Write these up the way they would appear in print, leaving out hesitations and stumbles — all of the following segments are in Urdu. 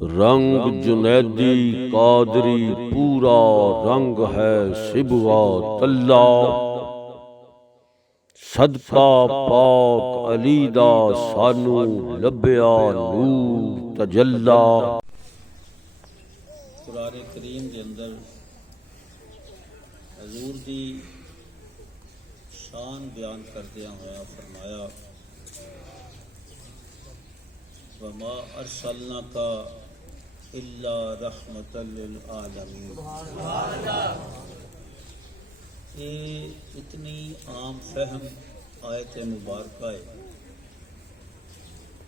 رنگ جنیدی قادری پورا رنگ ہے صبغہ طلا، صدقہ پاک علی دا سانو لبیا نور تجلا۔ قرآن کریم دے اندر حضور دی شان بیان کردیا ہوا فرمایا وما ارسلناک الا رحمۃ للعالمین۔ یہ اتنی عام فہم آیت مبارکہ ہے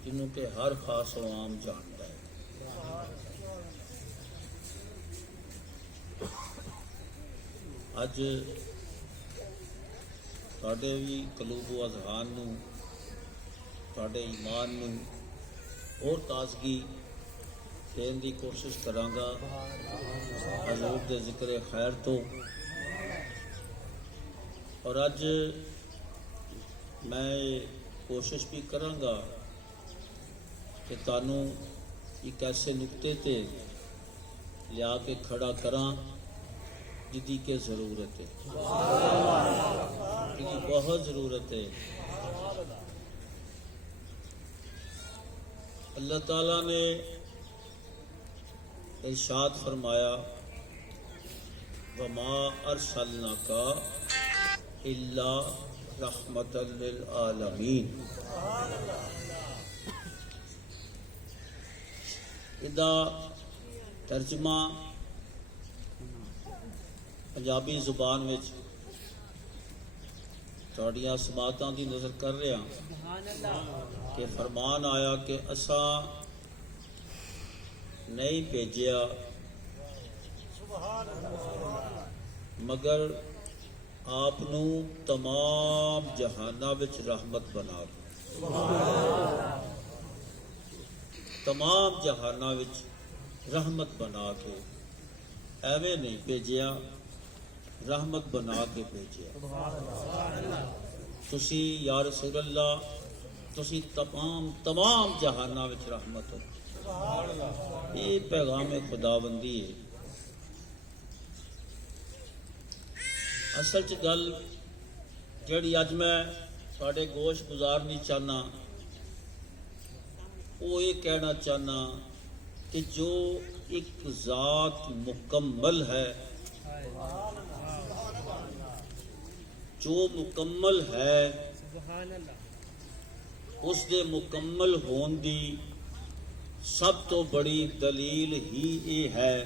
جنہوں کہ ہر خاص و عام جانتا ہے۔ اج تواڈے بھی قلوب و اذہان نوں، تواڈے ایمان نوں اور تازگی دین دی کوشش کراں گا حضور دے ذکر خیر تو۔ اور اج میں کوشش بھی کراں گا کہ تانوں ایک ایسے نقطے تے لیا کے کھڑا کراں جدی کہ ضرورت ہے، جدی بہت ضرورت ہے۔ اللہ تعالیٰ نے ارشاد فرمایا وما ارسلناک الا رحمۃ للعالمین۔ ادا ترجمہ پنجابی زبان میں تھوڑیاں سماعتاں دی نظر کر رہا کہ فرمان آیا کہ اساں نہیں بھیجیا مگر آپ نو تمام جہاناں وچ رحمت بنا کے، تمام جہاناں وچ رحمت بنا کے، ایویں نہیں بھیجیا، رحمت بنا کے بھیجیا۔ تسی یا رسول اللہ تسی تمام جہاناں وچ رحمت ہو۔ یہ پیغام خداوندی ہے۔ اصل چ گل جڑی اج میں تواڈے گوش گزارنی چاہنا وہ یہ کہنا چاہنا کہ جو ایک ذات مکمل ہے، جو مکمل ہے اس دے مکمل ہون دی سب تو بڑی دلیل ہی یہ ہے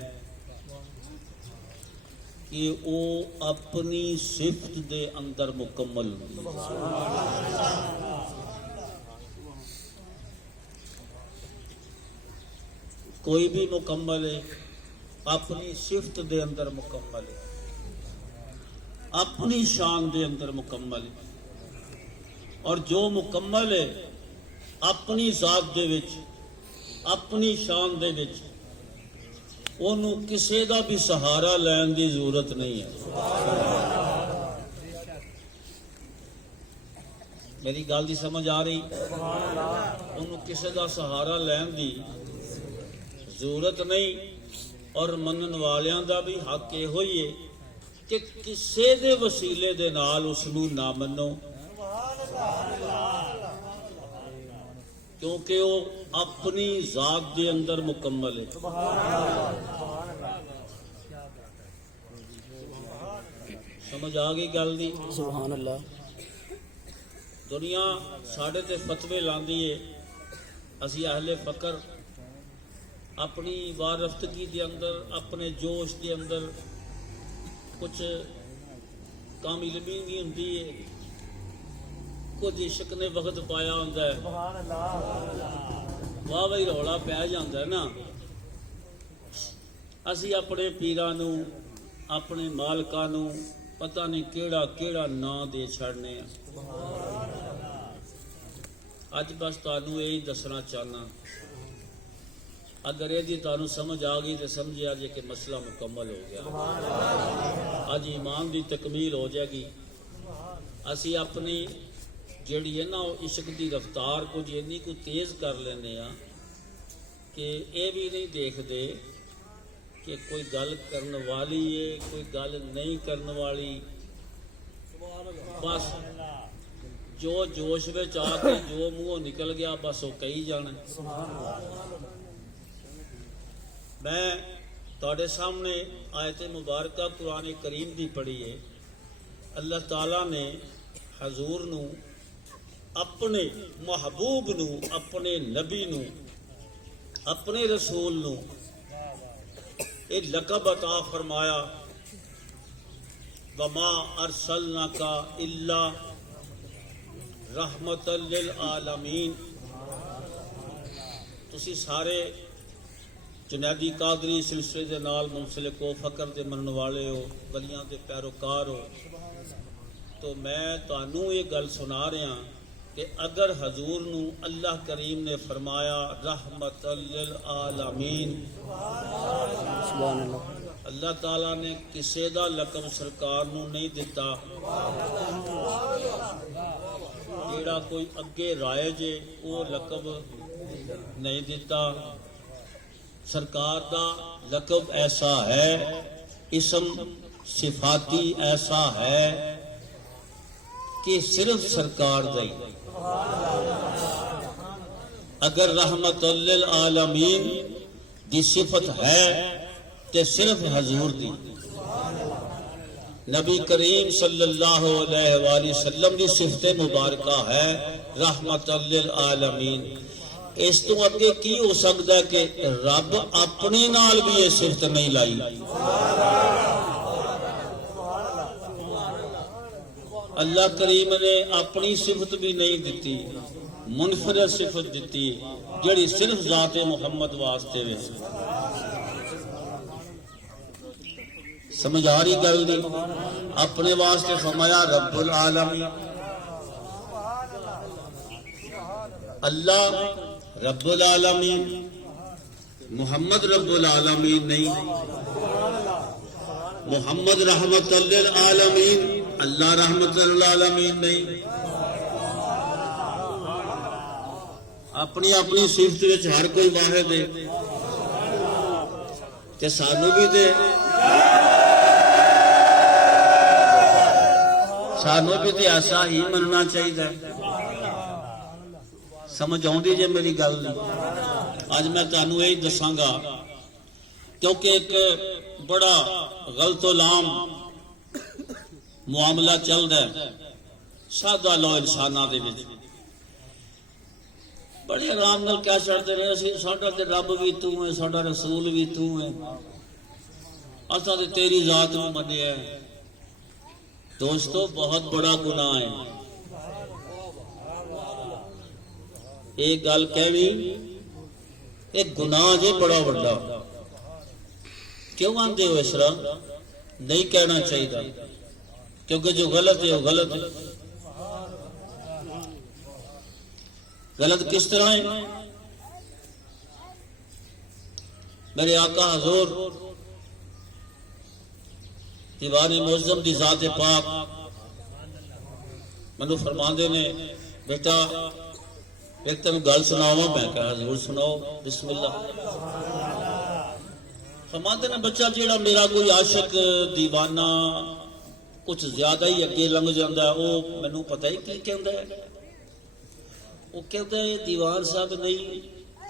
کہ وہ اپنی صفت دے اندر مکمل ہوئی۔ کوئی بھی مکمل ہے اپنی صفت دے اندر مکمل ہے، اپنی شان دے اندر مکمل ہے۔ اور جو مکمل ہے اپنی ذات دے وچ، اپنی شان دے وچ، انہوں کسے دا بھی سہارا لین دی ضرورت نہیں ہے۔ میری گل دی سمجھ آ رہی؟ انہوں کسے دا سہارا لین دی ضرورت نہیں۔ اور منن والیاں دا بھی حق یہ ہوئی ہے کہ کسے دے وسیلے دے نال اس نو نہ منو، کیونکہ وہ اپنی ذات دے اندر مکمل ہے۔ سمجھ آ گئی گل دی؟ سبحان اللہ۔ دنیا ساڑھے تے فتوے لاندی ہے، اسی اہل فقر اپنی وارفتگی دے اندر، اپنے جوش دے اندر کچھ کام علمی بھی ہوندی ہے، کچھ عشق نے وقت پایا ہوتا ہے، واہ بھائی رولا پی جاتا ہے نا۔ اسی اپنے پیراں نو، اپنے مالکاں نو پتہ نہیں کیڑا کیڑا نام دے چھڑنے۔ اج بس تانوں یہی دسنا چاہنا، اگر یہ تانوں سمجھ آ گئی تو سمجھا جے کہ مسئلہ مکمل ہو گیا، اج ایمان دی تکمیل ہو جائے گی۔ اسی اپنی جیڑی ہے نا عشق دی رفتار کو جینی کو تیز کر لینے ہاں کہ یہ بھی نہیں دیکھتے کہ کوئی گل کرن والی ہے کوئی گل نہیں کرن والی، بس جو جوش میں آ کے جو منہوں نکل گیا بس وہ کہی جانا۔ میں تواڈے سامنے آیت مبارکہ قرآن کریم دی پڑھی ہے۔ اللہ تعالیٰ نے حضور نو، اپنے محبوب نو، اپنے نبی نو، اپنے رسول نو یہ لقب عطا فرمایا، وما ارسلناک الا رحمت للعالمین۔ تسی سارے جنیدی قادری سلسلے دے نال منسلک ہو، فقر دے منن والے ہو، ولیاں دے پیروکار ہو، تو میں تانوں یہ گل سنا رہا کہ اگر حضور نو اللہ کریم نے فرمایا رحمت للعالمین، اللہ تعالیٰ نے کسے دا لقب سرکار نو نہیں دیتا جیڑا کوئی اگے رائج ہے وہ لقب نہیں دیتا۔ سرکار دا لقب ایسا ہے، اسم صفاتی ایسا ہے کہ صرف سرکار دے۔ اگر رحمت للعالمین دی صفت ہے تے صرف حضور دی۔ نبی کریم صلی اللہ علیہ وآلہ وسلم دی صفت مبارکہ ہے رحمت للعالمین۔ اس تو اگے کی ہو سکتا ہے کہ رب اپنے نال بھی یہ صفت نہیں لائی۔ اللہ کریم نے اپنی صفت بھی نہیں دیتی، منفرد صفت دیتی جڑی صرف ذات محمد واسطے میں۔ سمجھ آ رہی گل نہیں؟ اپنے واسطے فرمایا رب العالمین، اللہ رب العالمین، محمد رب العالمین نہیں، محمد رحمت للعالمین، اللہ رحمت للعالمین نہیں۔ اپنی اپنی صفت وچ ہر کوئی واحد ہے تے سانو بھی دے، سانو بھی تے ایسا ہی مننا چاہیے۔ سمجھ آؤندی جے میری گل نہیں؟ اج میں تانوں یہی دساں گا کیونکہ ایک بڑا غلط و لام معاملہ چل رہا ہے سادہ لو انساناں دے وچ۔ بڑے آرام نال کیا چڑھتے رہے ساڈا تے رب بھی تو ہے، ساڈا رسول بھی تو ہے، اساں تے تیری ذات نو منیا ہے۔ دوستو بہت بڑا گناہ ہے ایک گل کہنی، ایک گناہ جے بڑا بڑا۔ کیوں آندے ہو اس طرح؟ نہیں کہنا چاہیے کیونکہ جو غلط ہے وہ غلط ہے۔ غلط کس طرح ہے؟ میرے آقا حضور دیوان معظم دی ذات پاک منو فرماندے نے بیٹا ایک تم گل سناواں، میں کہا حضور سناؤ، بسم اللہ۔ فرماندے نے بچہ جیڑا میرا کوئی عاشق دیوانہ کچھ زیادہ ہی اگے لنگ جاندا ہے وہ مینوں پتہ ہی کی کہندا ہے۔ وہ کہتا ہے دیوان صاحب نہیں،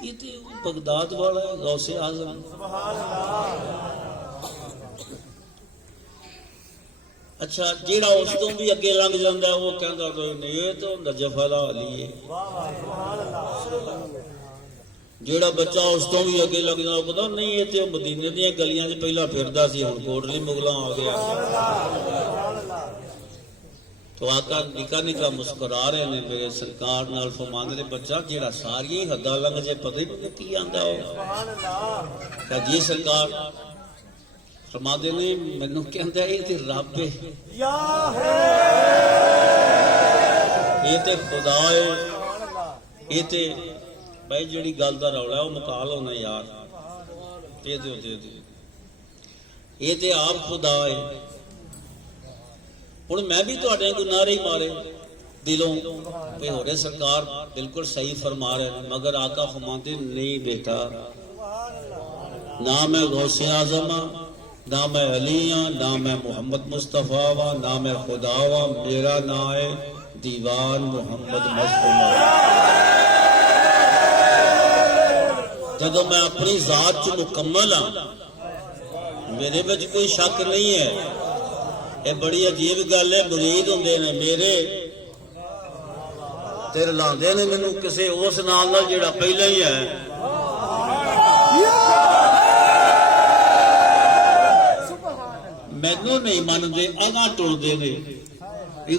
یہ تو بغداد والا ہے، غوث اعظم۔ اچھا جیڑا اس تو بھی اگے لنگ جاندا ہے وہ کہندا نہیں یہ تو نجف والا علی ہے۔ جیڑا بچہ اس تو بھی اگے لگ جاندا وہ کہندا نہیں یہ تو مدینے دیاں گلیاں وچ پہلا پھردا سی ہن کوٹلی مغلاں آ گیا۔ تو آقا نکا نکا مسکرا رہے ہیں میرے سرکار نال فرماندے نے بچہ جیڑا ساری حداں لنگ جے پتہ ہی کی آندا ہو۔ کہ جی سرکار فرماندے نے مینوں کہندا اے تے رب ہے، یہ تے خدا ہے، یہ تے بھائی جڑی گل دا رولا ہے وہ مکال ہونا یار، دے دیو دے دیو، یہ تے آپ خدا ہے۔ ہوں میں بھی تواڈے گناہ ہی مارے دلوں پہ ہو رہے. سرکار بالکل صحیح فرما رہے ہیں, مگر آقا فرماتے ہیں نہیں بیٹا, نہ میں غوث اعظم ہاں, نہ میں علی ہاں, نہ میں محمد مصطفیٰ ہاں, نہ میں خدا ہاں, میرا نام ہے دیوان محمد مصطفیٰ. جدو میں اپنی ذات چ مکمل ہاں, میرے بچ کوئی شک نہیں ہے. یہ بڑی عجیب گل ہے, مرید ہوندے نے میرے تے لاندے نے مینوں کسے اس نام نال جڑا پہلا ہی ہے. مینوں نہیں مندے, اگاں ٹردے نے.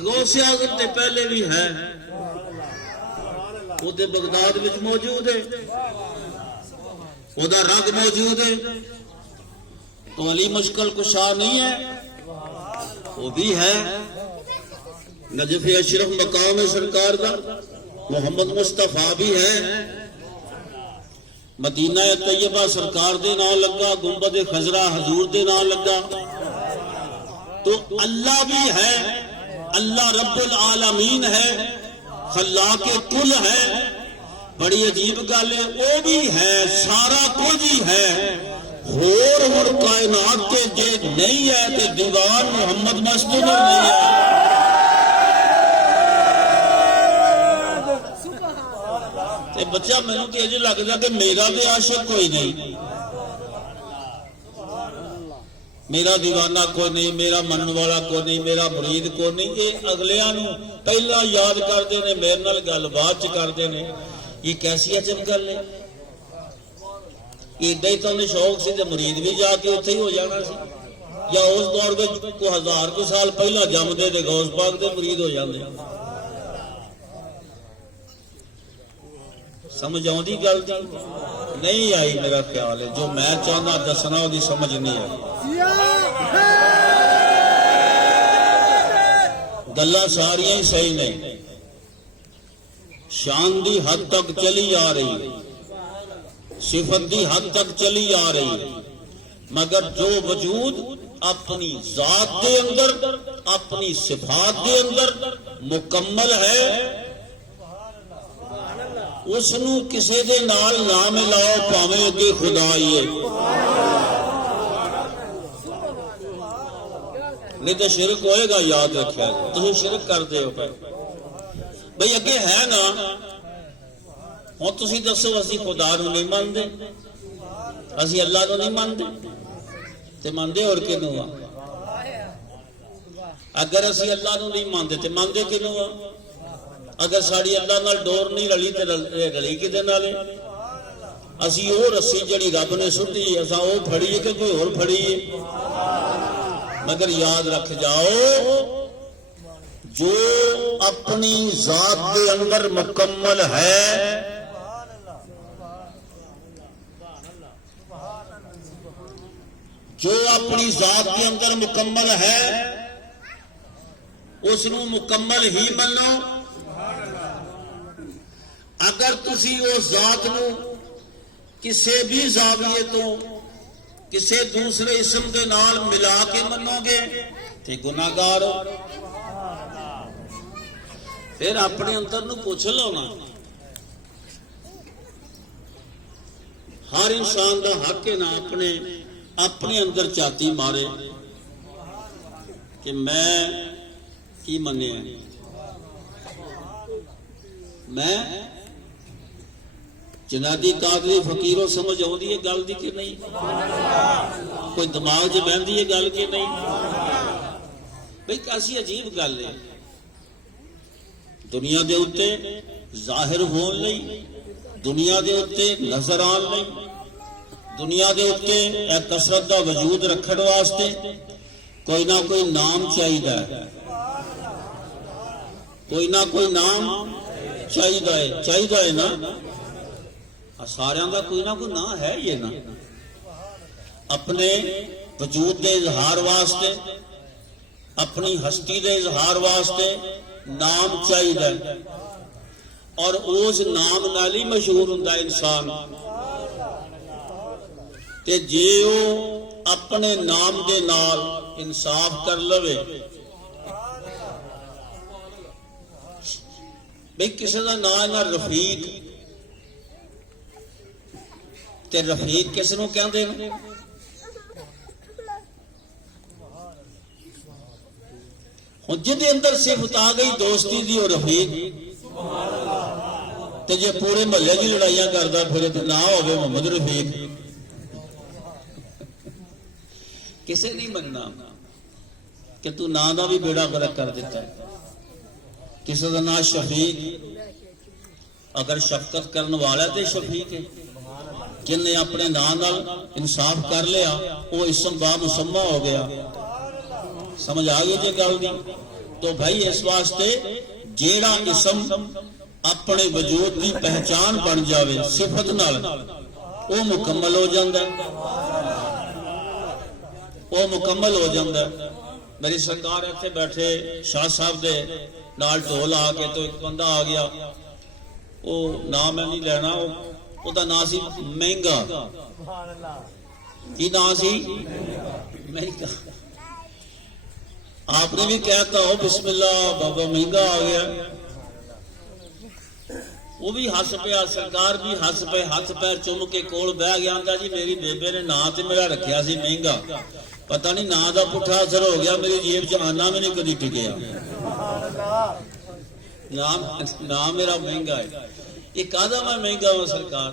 غوث اعظم تے پہلے بھی ہے, وہ تے بغداد وچ موجود ہے, وہ دا رنگ موجود ہے. تو علی مشکل کشا نہیں ہے, وہ بھی ہے. نجف اشرف مقام ہے سرکار کا, محمد مصطفیٰ بھی ہے. مدینہ طیبہ سرکار دے نام لگا, گنبد خضرا حضور دے نام لگا. تو اللہ بھی ہے, اللہ رب العالمین ہے, خلاق کل ہے. بڑی عجیب گل ہے, وہ بھی ہے, سارا کچھ ہی ہے. اور کائنات کے جے نہیں ہے تے دیوان محمد مصطفیٰ نہیں ہے. تے بچہ مینوں کہ اج لگدا کہ میرا بھی عاشق کوئی نہیں, میرا دیوانہ کوئی نہیں, میرا منن والا کوئی نہیں, میرا مرید کوئی نہیں. یہ اگلیاں نو پہلا یاد کرتے ہیں, میرے نال گل بات کرتے ہیں. یہ کیسی عجب گل ہے. ایڈا ہی تو شوق سی تے مرید بھی جا کے اتنے ہی ہو جانا سی, یا اس دور میں کوئی 1000 کو سال پہلا جمدے تے غوث پاک دے مرید ہو جاندے. سمجھ آؤندی گل دی نہیں آئی. میرا خیال ہے جو میں چاہنا دسنا وہ سمجھ نہیں آئی. گلاں ساریاں ہی صحیح نہیں, شان دی حد تک چلی آ رہی, صفت دی حد تک چلی آ رہی, مگر جو وجود اپنی ذات دے اندر, اپنی صفات دے اندر مکمل ہے, اس نو کسے دے نال نہ ملاؤ, پاویں اگے خدا ہی ہے. نہیں تو شرک ہوئے گا, یاد رکھا ہے. تم شرک کرتے ہو پہ بھئی اگے ہے نا. ہوں تسی دسو اسی خدا نو نہیں مانتے, اسی اللہ نو نہیں مانتے, تے مانتے اور کنوں آ؟ اگر اسی اللہ نو نہیں مانتے تے مانتے کنوں آ؟ اگر ساری اللہ نال ڈور نہیں رلی تے رلی کدے نال؟ اسی وہ رسی جڑی رب نے سٹی اساں وہ پھڑیے کہ کوئی اور پھڑیے. مگر یاد رکھ جاؤ, جو اپنی ذات کے اندر مکمل ہے, جو اپنی ذات کے اندر مکمل ہے, اس نو مکمل ہی منو. اگر تسی اس ذات نو کسے بھی زاویے تو کسے دوسرے اسم دے نال ملا کے منو گے تے گناہگار ہو. پھر اپنے اندر نو پوچھ لو نا. ہر انسان دا حق ہے نا اپنے اندر چاتی مارے کہ میں کی منیا, میں جنادی قادری فقیروں سمجھ آؤندی ہے گل دی کہ نہیں؟ کوئی دماغ چ بہندی ہے گل کہ نہیں؟ بھئی کیسی عجیب گل ہے. دنیا دے اتے ظاہر ہون لئی, دنیا دے اتے نظر آن لئی, دنیا دے اتے اے کثرت دا وجود رکھن واسطے کوئی نہ کوئی نام چاہیے, کوئی نہ کوئی نام چاہیے نا. سارے کا کوئی نہ کوئی نام ہے یہ نا. اپنے وجود دے اظہار واسطے, اپنی ہستی دے اظہار واسطے نام چاہیے, اور اس نام نال ہی مشہور ہوندا انسان. تے جے او اپنے نام دے نال انصاف کر لوے, بھئی کسی کا نام ہے نا رفیق، تے رفیق کس نو کہندے نے؟ ہن جدے اندر صفت آ گئی دوستی دی اور رفیق، تے جے پورے محلے دی لڑائیاں کردا پھرے تے نہ ہوے محمد رفیق، کسے نہیں مننا کہ تو نا دا بھی بیڑا غرق کر دیتا ہے۔ کسی کا نام شفیق، اگر شفقت کرنے والا تے شفیق ہے، جن نے اپنے نام نال انصاف کر لیا وہ اسم با مسمہ ہو گیا۔ سمجھ آ گئی جی گل دی؟ تو بھائی اس واسطے جیڑا اسم اپنے وجود کی پہچان بن جاوے صفت نال وہ مکمل ہو جاندہ ہے، وہ مکمل ہو جاندہ ہے۔ میری سرکار ایتھے بیٹھے شاہ صاحب دے نال ڈھول آ کے تو ایک بندہ آ گیا، وہ نام میں نہیں لینا، وہ دا نام سی مہنگا۔ کی نام سی؟ مہنگا۔ آپ نے بھی کہتا ہو بسم اللہ بابا مہنگا آ گیا، وہ بھی ہس پہ، سرکار بھی ہس پہ، ہاتھ پیر چوم کے کول بہ گیا، آندا جی میری بیبے نے نام تے میرا رکھیا سی مہنگا، پتہ نہیں نام دا پٹھا اثر ہو گیا، میری جیب چ آنا میں نہیں کدی ٹکیا، نام میرا مہنگا ہے۔ یہ کہدا میں مہنگا ہوں سرکار؟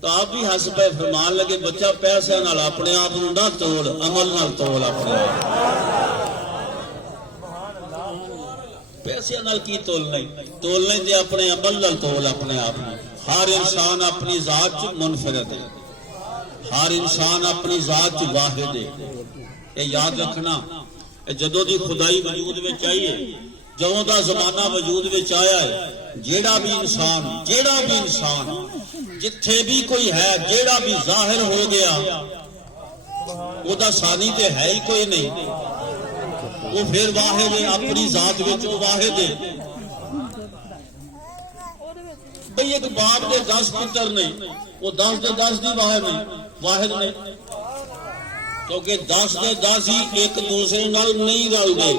تو آپ بھی ہس پہ، فرمان لگے بچہ پیسے نال اپنے آپ نہ توڑ، عمل نال توڑ اپنے آپ۔ پیسے نال کی تولنا تے اپنے عمل نال تول اپنے آپ۔ ہر انسان اپنی ذات چ منفرد ہے، ہر انسان اپنی ذات چ واحد ہے۔ یہ یاد رکھنا، جدوں دی خدائی وجود وچ آئی ہے، جدوں دا زمانہ وجود وچ آیا ہے، جیڑا بھی انسان جتھے بھی کوئی ہے، جیڑا بھی ظاہر ہو گیا وہ دا ثانی تے ہے ہی کوئی نہیں، وہ پھر واحد ہے، اپنی ذات وچ وہ واحد ہے۔ بھئی ایک باپ دے 10 پتر نہیں، وہ 10 دے 10 دی واحد نہیں، کیونکہ 10 دے 10 ہی ایک دوسرے نال نہیں رلدے،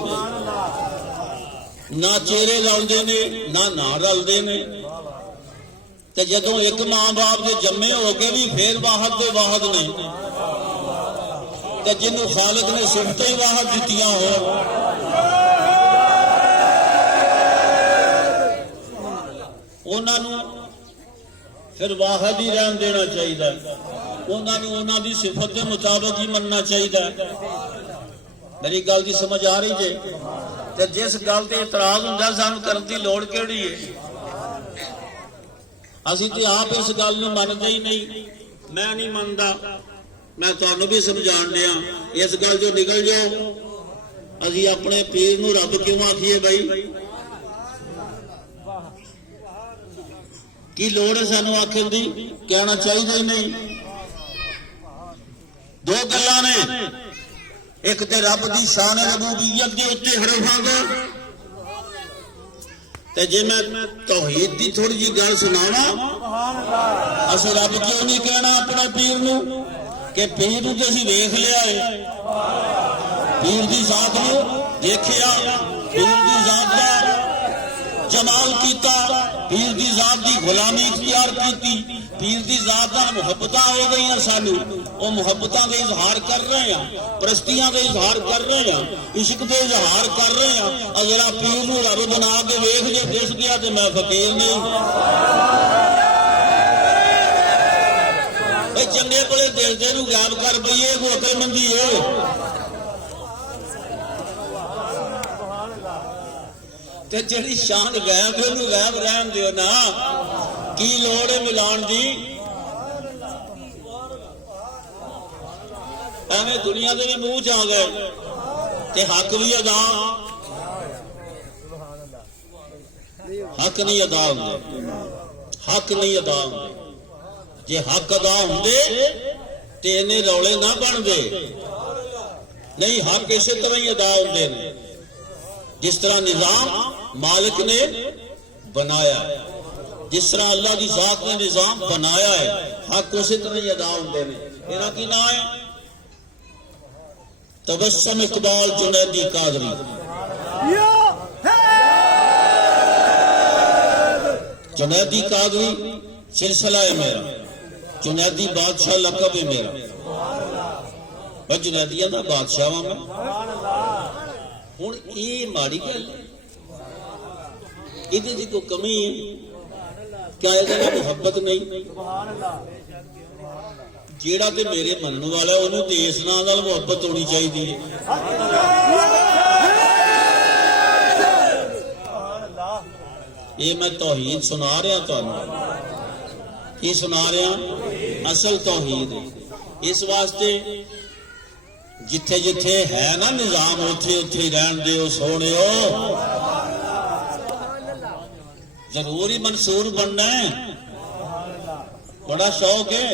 نہ چہرے رلدے نے نہ رلدے نے۔ تے جدوں ایک ماں باپ دے جمے ہو کے بھی پھر واحد دے واحد نے، تے جنوں خالق نے صفتیں ہی واحد دتیاں ہو، انہاں نوں پھر واحد ہی رہن دینا چاہیے، انہاں نوں انہاں دی صفت دے مطابق ہی مننا چاہیے۔ میری گل دی سمجھ آ رہی جے؟ تے جس گل تے اعتراض ہوندا سانوں کرن دی لوڑ کیڑی ہے؟ اسی تے آپ اس گل نوں منتے ہی نہیں، میں نہیں مندا، میں تانوں بھی سمجھان دیا، اس گل جو نکل جاؤ اسی اپنے پیر نوں رب کیوں آکھیے بھائی؟ کی لوڑ ہے سانوں آکھن دی؟ کہنا چاہیے ہی نہیں۔ دو گلاں نے، ایک تے رب دی شان ربوبیت دی اوتے حرفاں دا، تے جے میں توحید دی تھوڑی جی گل سناواں، اسی رب کیوں نہیں کہنا اپنے پیر نوں کہ پیر نوں تے اسی ویکھ لیا ہے، پیر دی ذات نوں دیکھیا، پیر دی ذات دا جمال کیتا، پیر دی ذات دی غلامی اختیار کیتی، پیر دی ذات دا محبتاں ہو گئی ہیں سانوں، وہ محبتاں دے اظہار کر رہے ہیں، پرستیاں دے اظہار کر رہے ہیں، عشق دے اظہار کر رہے ہیں۔ اگر آپ پیر نوں رب بنا کے ویکھ جے دس گیا تے میں فقیر نہیں۔ بھائی چنگے بڑے دسدے نوں غائب کر پئیے، کوئی عقل مندی ہے؟ تے جڑی شان غائب ہے انہوں غائب رہن دیو نا، کی لوڑ ہے ملان دی؟ ایویں دنیا دے بھی منہ چ آ گئے تے حق بھی ادا، حق نہیں ادا ہوندے، حق نہیں ادا ہوندے۔ جے حق ادا ہوندے تے اینے روڑے نہ بندے، نہیں حق اسی طرح ہی ادا ہوندے نے، جس طرح نظام مالک نے بنایا ہے، جس طرح اللہ کی ذات نے نظام بنایا ہے، حق اسی طرح ہی ادا ہوندے نے۔ میرا کی نام ہے تبسم اقبال جنیدی قادری۔ جنیدی قادری سلسلہ ہے میرا، جنیدی بادشاہ لقب ہے میرا، بس جنیدیاں دا بادشاہ ہوں میں۔ ہوں یہ ماڑی گل یہ کوئی کمی ہے کیا؟ یہ محبت نہیں؟ جیڑا تے میرے منن والا ہے انہوں تے اس نام نال محبت ہونی چاہیے۔ یہ میں توحید سنا رہا تمہیں، کی سنا رہا؟ اصل توحید۔ اس واسطے جتھے جتھے ہے نا نظام اتھے اتھے رہن دیو سونےو، ضرور ہی منصور بننا ہے، بڑا شوق ہے۔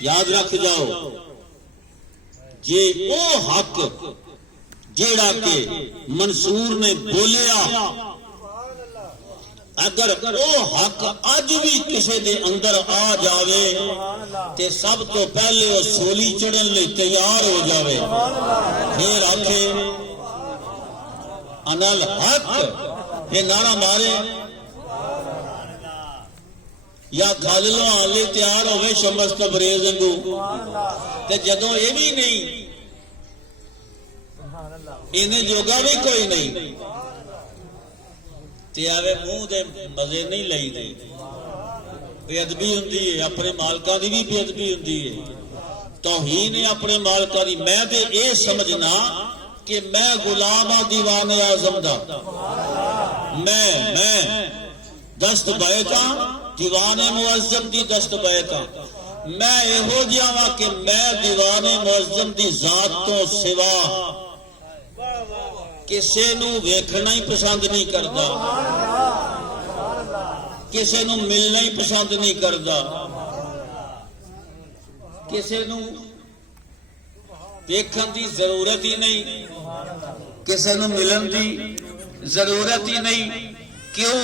یاد رکھ جاؤ جے او حق جیڑا کہ منصور نے بولیا، اگر او حق اج بھی کسی دے اندر آ جاوے تے سب تو پہلے وہ سولی چڑھن لئے تیار ہو جاوے، پھر آکھے انا الحق، پھر نعرہ مارے یا کھاللو آلے تیار ہوئے شمس تبریز انگو۔ تے جدوں یہ بھی نہیں، انہیں جوگا بھی کوئی نہیں، تے آوے منہ دے مزے نہیں لئی دے، بے ادبی ہوندی ہے، اپنے مالکاں دی بھی بے ادبی ہوندی ہے، توہین ہے اپنے مالکاں دی۔ میں تے اے سمجھنا کہ میں غلام ہاں دیوان اعظم دا، میں دست بیٹھا دیوان معظم دی دست بیٹھا، میں یہو جاواں کہ میں دیوان معظم دی ذات تو سوا کسے نو ویکھنا ہی پسند نہیں کردا، کسے نو ملنا ہی پسند نہیں کردا، کسے نو دیکھن دی ضرورت ہی نہیں، کسے نو ملن دی ضرورت ہی نہیں۔ کیوں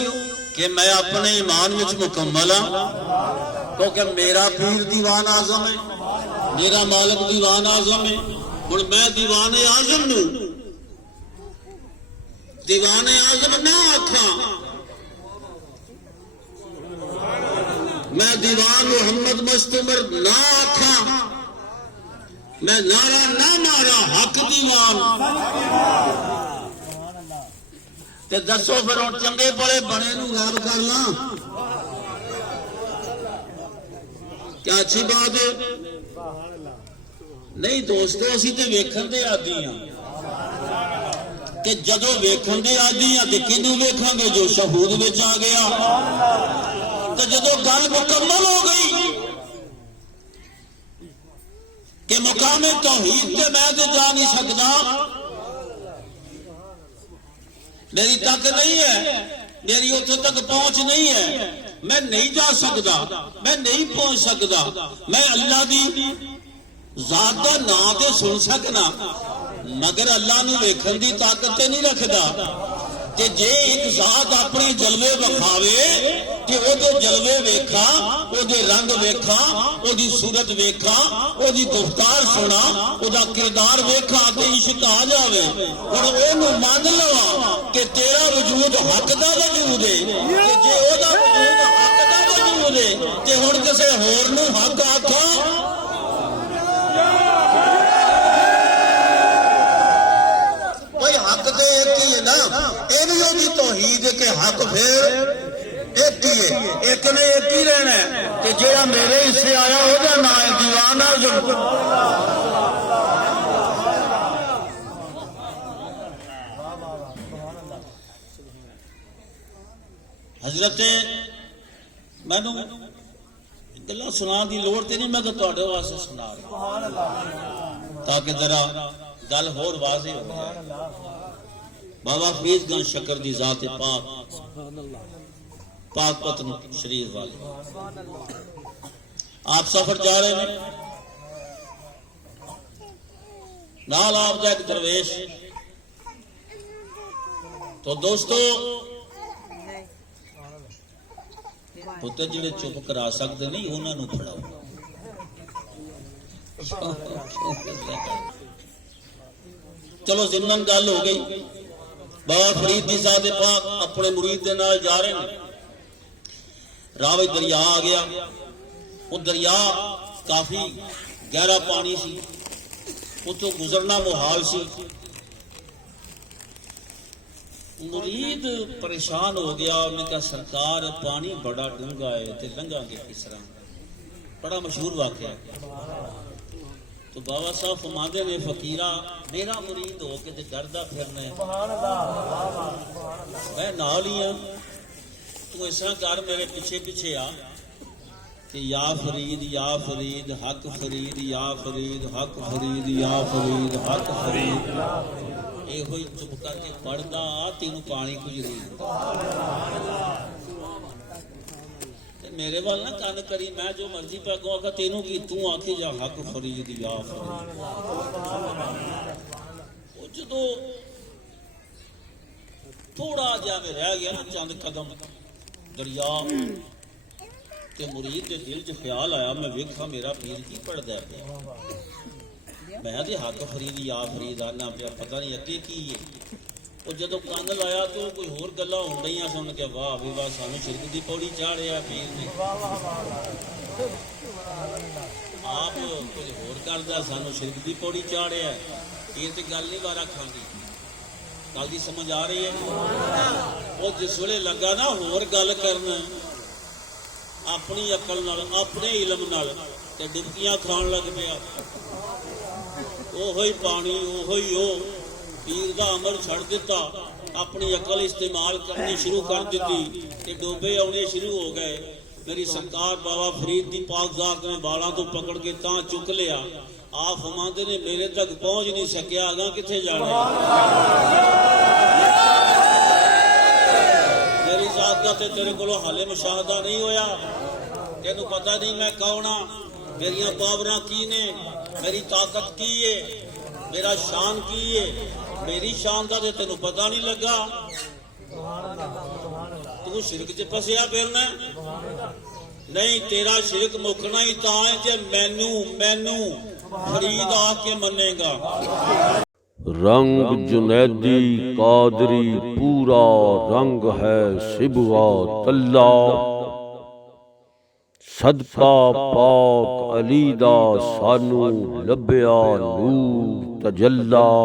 کہ میں اپنے ایمان وچ مکمل ہاں، کیونکہ میرا پیر دیوان اعظم ہے، میرا مالک دیوان اعظم ہے۔ ہن میں دیوان اعظم نو دیوان اعظم نہ آکھاں، میں دیوان محمد مستمر نہ آکھاں، میں نعرہ نہ مارا حق دیوان، تے دسو پھر ہن چنگے بڑے بڑے نو غائب کر لاں، کیا اچھی بات ہے؟ نہیں دوستو، اسی تے ویکھن دے عادی ہاں کہ جدو ویکھن دے عادی ہاں تے کینوں ویکھاں گے؟ جو شہود وچ آ گیا۔ تے جدو گل مکمل ہو گئی کہ مقام توحید تے میں تے جا نہیں سکدا، میری تک نہیں ہے، میری اتنے تک پہنچ نہیں ہے، میں نہیں جا سکتا، میں نہیں پہنچ سکتا، میں اللہ دی ذات دا نام تے سن سکنا مگر اللہ نو ویکھن دی طاقت تے نہیں رکھدا۔ تے جے ایک ذات اپنے جلوے وکھاوے کہ او دے جلوے ویکھا، او دے رنگ ویکھا، او دی صورت ویکھا، او دی گفتار سنا، او دا کردار ویکھا تے عشق آ جاوے، اور او نو مان لوا کہ تیرا وجود حق دا وجود ہے، کہ جے او دا وجود حق دا وجود ہے تے ہن کسے ہور نو حق آکھاں حق دے ایک ہی ہے نا، یہ بھی ہوگی توحید کہ حق پھر ایک ہی ہے، ایک نے ایک ہی رہنا ہے کہ جیڑا میرے حصے آیا ہو جا نہ ہے دیوان اعظم۔ حضرت میں گلا سنا دی لوڑ تے نہیں، میں تو تواڈے واسطے سنا رہا تاکہ ذرا گل ہور واضح ہو جائے۔ بابا فریض گنج شکر دی ذات پاک، پاک پتن شریف والے، آپ سفر جا رہے ہیں، نال آپ دا ایک درویش، تو دوستو پتر جڑے چپ کرا سکتے نہیں انہوں نے پڑھاؤ۔ چلو ضمن گل ہو گئی، بابا فرید دی ذات پاک اپنے مرید دے نال جا رہے ہیں، راہ وچ دریا آ گیا، وہ دریا کافی گہرا پانی سی، اتوں گزرنا محال سی۔ مرید پریشان ہو گیا، انہوں نے کہا سرکار پانی بڑا ڈونگا ہے تے لنگا گے کس طرح؟ بڑا مشہور واقعہ ہے۔ تو بابا صاحب فرماندے نے فقیرہ میرا مرید ہو کے تے ڈردا پھرنا ہے، میں نال ہی ہوں، تو اس طرح کر میرے پیچھے پیچھے آ کہ یا فرید یا فرید حق فرید یا فرید حق فرید یا فرید حق فرید، یہ ہوئی چپ کر کے پڑھدا تینوں پانی کچھ نہیں۔ میرے وال نہ کن کری، میں جو مرضی پہ کہوں کہ تینوں کی تو آکھے جا حق فرید یا فرید۔ وہ جدو تھوڑا جا میں رہ گیا نا چند قدم دریا تے مرید کے دل چ خیال آیا میں ویکھا میرا پیر کی پڑھدا پیا، میں تے حق فرید یا فرید آنا پیا، پتہ نہیں اگے کی ہے۔ وہ جدو کان لایا تو کوئی ہور گلاں ہون رہیاں سن کے واہ بھی واہ سانو شرک دی پوڑی چاڑیا پیر نے، آپ کچھ ہور کردا سانو شرک دی پوڑی چاڑیا، یہ تے گل نہیں بارا کھاندی، گل دی سمجھ آ رہی ہے؟ وہ جس ویلے لگا نا ہور گل کرنا اپنی عقل نال اپنے علم نال تے ڈبکیاں کھان لگ پیا، اوہی پانی اوہی او پیر دا امر چھڑ دیتا، اپنی عقل استعمال کرنی شروع کر دیتی تے ڈوبے آنے شروع ہو گئے۔ میری سرکار بابا فرید دی پاک ذات نے بالاں تو پکڑ کے تاں چک لیا، آپ فرماندے نے میرے تک پہنچ نہیں سکیا، آگاں کتنے جانا؟ میری ذات کا تے تیرے کو حالے مشاہدہ نہیں ہویا، تینوں پتہ نہیں میں کون ہاں، میریاں پاوراں کی نے، میری طاقت کی ہے، میرا شان کی ہے، میری شان کا تینوں پتہ نہیں لگا، تو شرک چ پسیا پھرنا نہیں، تیرا شرک مکنا ہی تا ہے جے مینوں فرید آ کے منے گا۔ رنگ جنیدی قادری پورا رنگ ہے صبغات اللہ، صدقہ پاک علی دا سانو لبیا نور تجلا۔